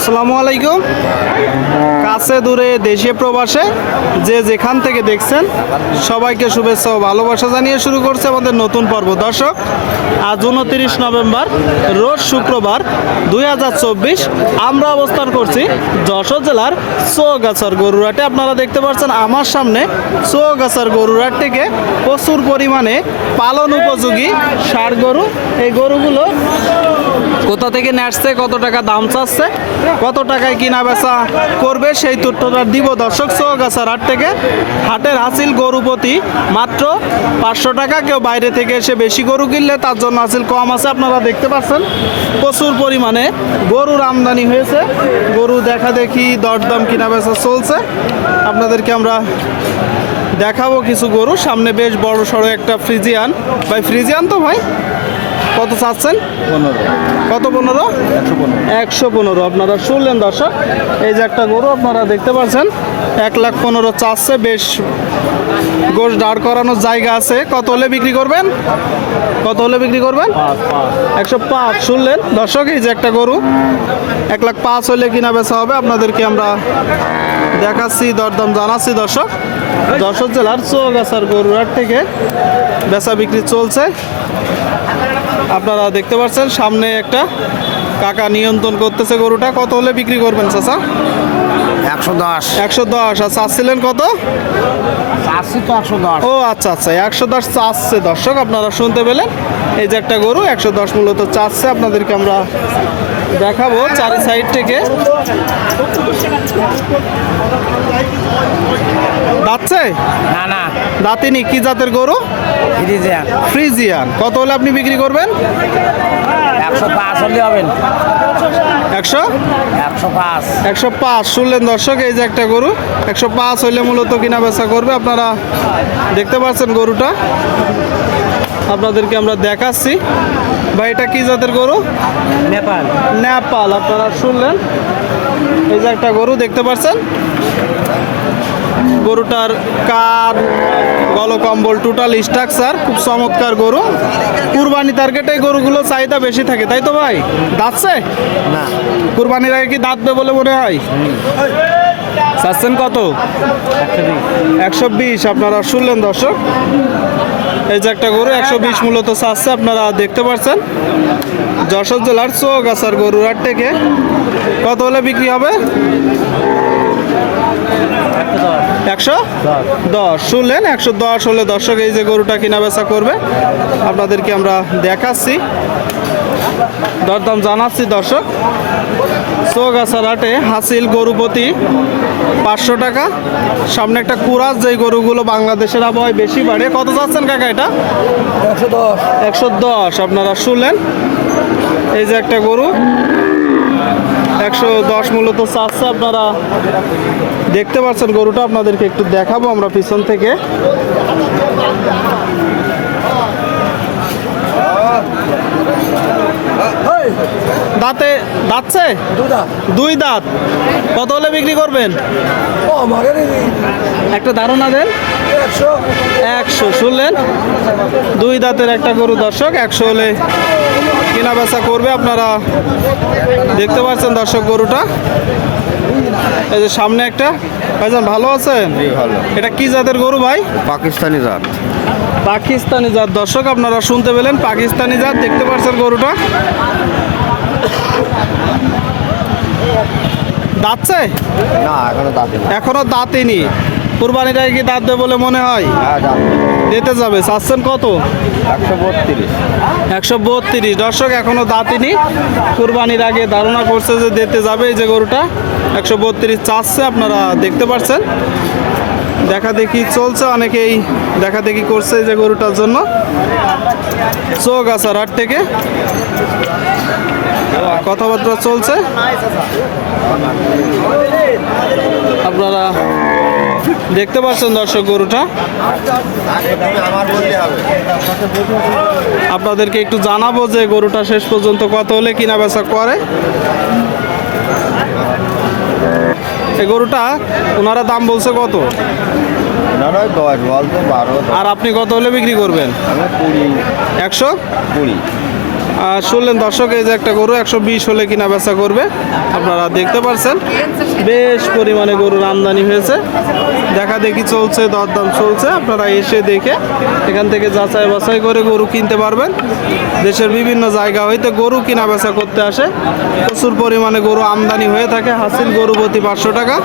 আসসালামু আলাইকুম। কাছে দূরে দেশে প্রবাসে যে যেখান থেকে দেখছেন সবাইকে শুভেচ্ছা ও ভালোবাসা জানিয়ে শুরু করছে আমাদের নতুন পর্ব। দর্শক, আজ 29 নভেম্বর রোজ শুক্রবার 2024 আমরা অবস্থান করছি যশোর জেলার চৌগাছার গরুরহাটে। আপনারা দেখতে পাচ্ছেন আমার সামনে চৌগাছার গরুরহাট থেকে প্রচুর পরিমাণে পালন উপযোগী ষাঁড় গরু। এই গরুগুলো কোথা থেকে আসছে, কত টাকা দাম চাচ্ছে, কত টাকায় কিনা বেচা করবে সেই তথ্যটা দিব দর্শক। চৌগাছার হাট থেকে হাটের হাসিল গরু প্রতি মাত্র 500 টাকা। কেউ বাইরে থেকে এসে বেশি গরু কিনলে তার জন্য হাসিল কম আছে। আপনারা দেখতে পাচ্ছেন প্রচুর পরিমাণে গরুর আমদানি হয়েছে। গরু দেখা দেখি দরদাম কিনা বেচা চলছে। আপনাদেরকে আমরা দেখাবো কিছু গরু। সামনে বেশ বড় সড়ো একটা ফ্রিজিয়ান। ভাই ফ্রিজিয়ান তো ভাই কত চাচ্ছেন? 15। কত? 15? 115। আপনারা শুনলেন দর্শক, এই যে একটা গরু আপনারা দেখতে পাচ্ছেন 1,15,000 চাচ্ছে। বেশ গোশ দাঁড় করানোর জায়গা আছে। কত হলে বিক্রি করবেন? কত হলে বিক্রি করবেন? 105। শুনলেন দর্শক, এই যে একটা গরু 1,05,000 হলে কিনা বেচা হবে। আপনাদেরকে আমরা দেখাচ্ছি, দরদাম জানাচ্ছি দর্শক। যশোর জেলার চৌগাছার গরুরহাট থেকে বেচা বিক্রি চলছে। আপনারা দেখতে পাচ্ছেন সামনে একটা কাকা নিয়ন্ত্রণ করতেছে গরুটা। কত হলে বিক্রি করবেন চাচা? 110। 110। আর চাচ্ছিলেন কত? চাচ্ছি তো 110। ও আচ্ছা আচ্ছা, 110 চাচ্ছে দর্শক। আপনারা শুনতে পেলেন, এই যে একটা গরু 110 মূলত চাচ্ছে। আপনাদেরকে আমরা দেখাবো চারি সাইড থেকে। দাঁতছে না না, দাঁতিনি। কি জাতের গরু? ফ্রিজিয়ান। ফ্রিজিয়ান। কত হলে আপনি বিক্রি করবেন? 105 হলে হবেন। 100? 105। 105। শুনলেন দর্শক, এই যে একটা গরু 105 হইলে মূলত কিনা বেচা করবে। আপনারা দেখতে পাচ্ছেন গরুটা, আপনাদেরকে আমরা দেখাচ্ছি। ভাই এটা কি জাতের গরু? নেপাল। নেপাল। আপনারা শুনলেন, এই যে একটা গরু দেখতে পাচ্ছেন। গরুটার কান, গলকম্বল, টোটাল স্ট্রাকচার খুব চমৎকার গরু। কুরবানি টার্গেটে গরুগুলো চাহিদা বেশি থাকে, তাই তো ভাই? দাঁতছে না, কুরবানির আগে কি দাঁতবে বলে মনে হয়? চাচ্ছেন কত? 120। আপনারা শুনলেন দর্শক, এই যে একটা গরু 120 মূলত চাচ্ছে। আপনারা দেখতে পাচ্ছেন যশোর জেলার চৌগাছার গরুরহাট থেকে। কত হলে বিক্রি হবে? 110। শুনলেন, 110 হলে দর্শক এই যে গরুটা কিনা বেচা করবে। আপনাদেরকে আমরা দেখাচ্ছি, দরদাম জানাচ্ছি দর্শক। চৌগাছার হাটে হাসিল গরু প্রতি 500 টাকা। সামনে একটা কুরাস, যেই গরুগুলো বাংলাদেশের আবহাওয়ায় বেশি বাড়ে। কত যাচ্ছেন কাকা এটা? 110। 110। আপনারা শুনলেন, এই যে একটা গরু 110 মূলত চাচ্ছে। আপনারা দেখতে পাচ্ছেন গরুটা, আপনাদেরকে একটু দেখাবো আমরা পিছন থেকে। দাঁতছে দুই দাঁত। কত হলে বিক্রি করবেন? একটা ধারণা দেন। 100। শুনলেন, দুই দাঁতের একটা গরু দর্শক, 100 হলে কেনা বেচা করবে। আপনারা দেখতে পাচ্ছেন দর্শক গরুটা, এই যে সামনে একটা। ভাইজান ভালো আছেন? ভালো। এটা কি জাতের গরু ভাই? পাকিস্তানি জাত। পাকিস্তানি জাত দর্শক। আপনারা শুনতে পেলেন, পাকিস্তানি জাত। দেখতে পাচ্ছেন গরুটা দাঁতছে? না, এখনো দাঁত না। এখনো দাঁতেনি। কুরবানির আগে কি দাঁত দেবে বলে মনে হয়? দিতে যাবে। চাচ্ছেন কত? 132। 132। দর্শক এখনো দাঁতিনি, কুরবানির আগে ধারণা করছে যে দিতে যাবে। এই যে গরুটা 132 চাচ্ছে। আপনারা দেখতে পাচ্ছেন দেখা দেখি চলছে, অনেকেই দেখা দেখি করছে এই যে গরুটার জন্য। চৌগাছার হাট থেকে কথাবার্তা চলছে। আপনারা দেখতে পাচ্ছেন দর্শক গরুটা। আপনাদেরকে একটু জানাবো যে গরুটা শেষ পর্যন্ত কত হলে কিনা বেচা করে। এই গরুটা ওনারা দাম বলছে কত? 10 বলতো 12। আর আপনি কত হলে বিক্রি করবেন? 20। 120। শুনলেন দর্শক, এই যে একটা গরু 120 হলে কিনা বেচা করবে। আপনারা দেখতে পাচ্ছেন বেশ পরিমাণে গরুর আমদানি হয়েছে, দেখা দেখি চলছে, দরদাম চলছে। আপনারা এসে দেখে এখান থেকে যাচাই বাছাই করে গরু কিনতে পারবেন। দেশের বিভিন্ন জায়গা হইতে গরু কিনা বেচা করতে আসে, প্রচুর পরিমাণে গরু আমদানি হয়ে থাকে। হাসিল গরু প্রতি 500 টাকা।